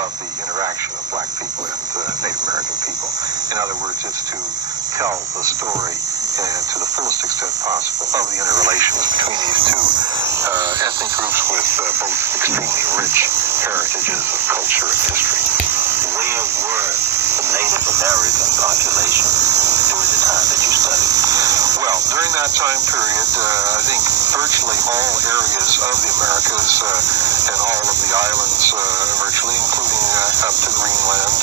of the interaction of black people and Native American people. In other words, it's to tell the story to the fullest extent possible of the interrelations between these two ethnic groups with both extremely rich heritages of culture and history. Where were the Native American population during the time that you studied? Well, during that time period, I think virtually all areas of the Americas and all of the islands, virtually, including up to Greenland,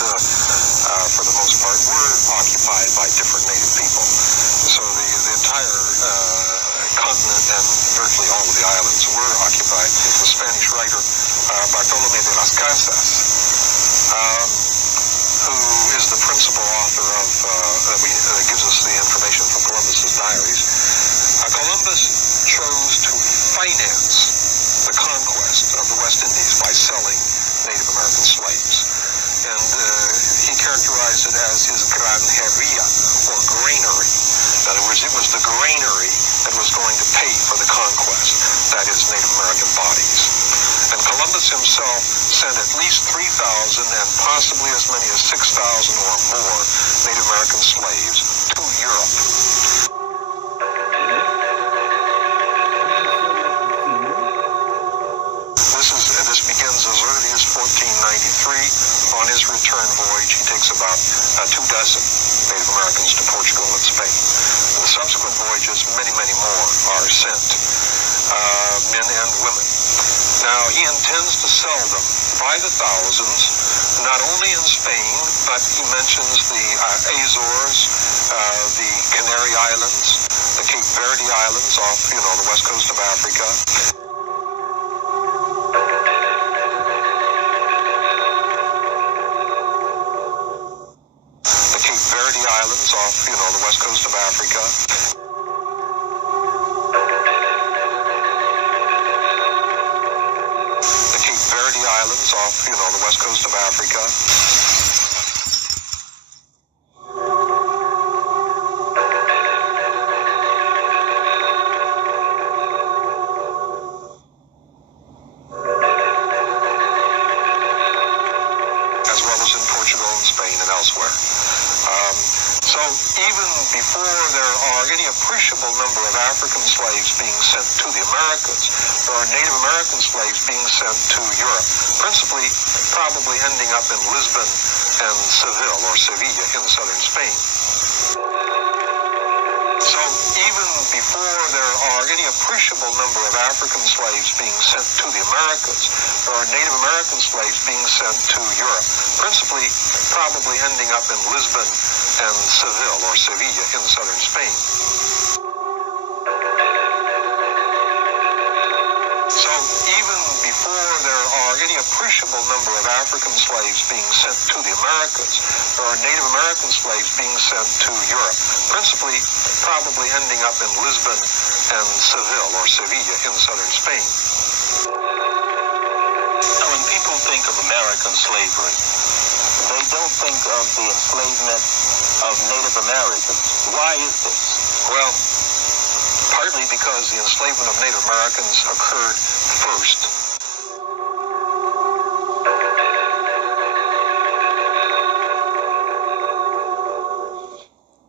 for the most part, were occupied by different Native people. So the entire continent and virtually all of the islands were occupied. The Spanish writer Bartolomé de las Casas, who is the principal author of, that gives us the information from Columbus's diaries. Columbus chose to finance the conquest of the West Indies by selling Native American slaves. And he characterized it as his granjeria, or granary. In other words, it was the granary that was going to pay for the conquest, that is, Native American bodies. And Columbus himself sent at least 3,000 and possibly as many as 6,000 or more Native American slaves to Europe. This begins as early as 1493. On his return voyage, he takes about 24 Native Americans to Portugal and Spain. In the subsequent voyages, many, many more are sent, men and women. Now, he intends to sell them by the thousands, not only in Spain, but he mentions the Azores, the Canary Islands, the Cape Verde Islands off, the west coast of Africa. The Cape Verde Islands off, the west coast of Africa. Islands off, the west coast of Africa. As well as in Portugal and Spain and elsewhere. So even before there are any appreciable number of African slaves being sent to the Americas, there are Native American slaves being sent to Europe, principally probably ending up in Lisbon and Seville or Sevilla in southern Spain. So even before there are any appreciable number of African slaves being sent to the Americas, there are Native American slaves being sent to Europe, principally probably ending up in Lisbon and Seville or Sevilla in southern Spain. So even before there are any appreciable number of African slaves being sent to the Americas, there are Native American slaves being sent to Europe, principally probably ending up in Lisbon and Seville or Sevilla in southern Spain. Now, when people think of American slavery, they don't think of the enslavement of Native Americans. Why is this? Well, partly because the enslavement of Native Americans occurred first.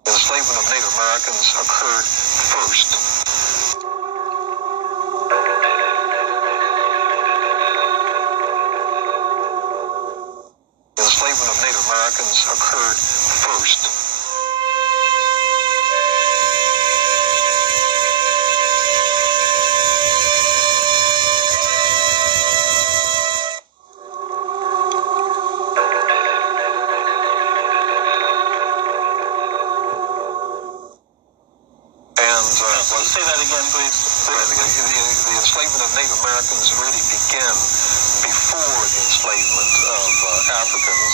The enslavement of Native Americans occurred first. The enslavement of Native Americans occurred first. Say that again, please. The enslavement of Native Americans really began before the enslavement of Africans.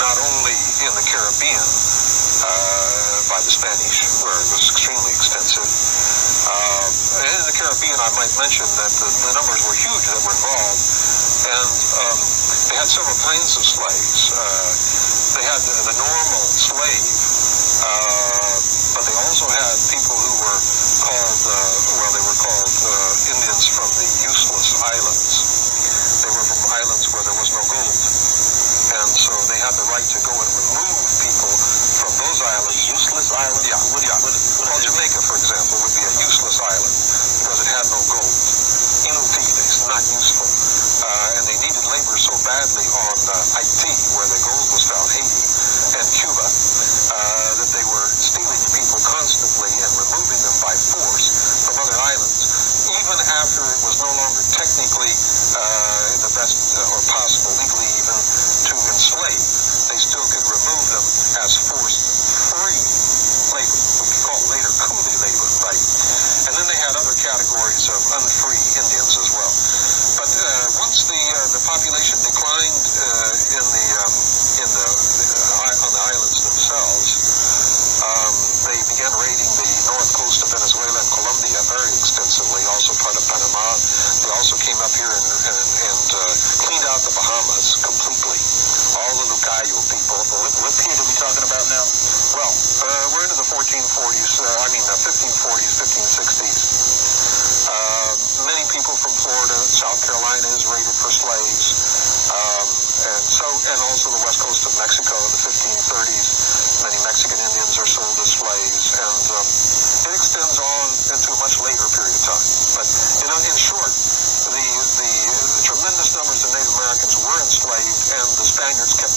Not only in the Caribbean by the Spanish, Caribbean, I might mention that the numbers were huge that were involved, and they had several kinds of slaves. They had the normal slave, but they also had people who were called, Indians from the useless islands. They were from islands where there was no gold. And so they had the right to go and remove people from those islands. Useless islands? Yeah. Well, Jamaica, for example, would be a useless island because it had no gold. Inutiles, not useful. And they needed labor so badly on Haiti, where the gold was found, Haiti, and Cuba, that they were stealing people constantly and removing them by force from other islands. Even after it was no longer technically the best or possible, legally even, to enslave, they still could remove them as forced free labor, what we call later coolie labor, right? And then they had other categories of unfree Indians as well. But once the population declined on the islands themselves, they began raiding the north coast of Venezuela and Colombia very extensively, also part of Panama. They also came up here and cleaned out the Bahamas completely. All the Lucayo people. What period are we talking about now? Well, we're into the 1540s, 1560s. Many people from Florida, South Carolina is raided for slaves, and also the west coast of Mexico in the 1530s. Many Mexican Indians are sold as slaves, and it extends on into a much later period of time. But in short, the tremendous numbers of Native Americans were enslaved, and the Spaniards kept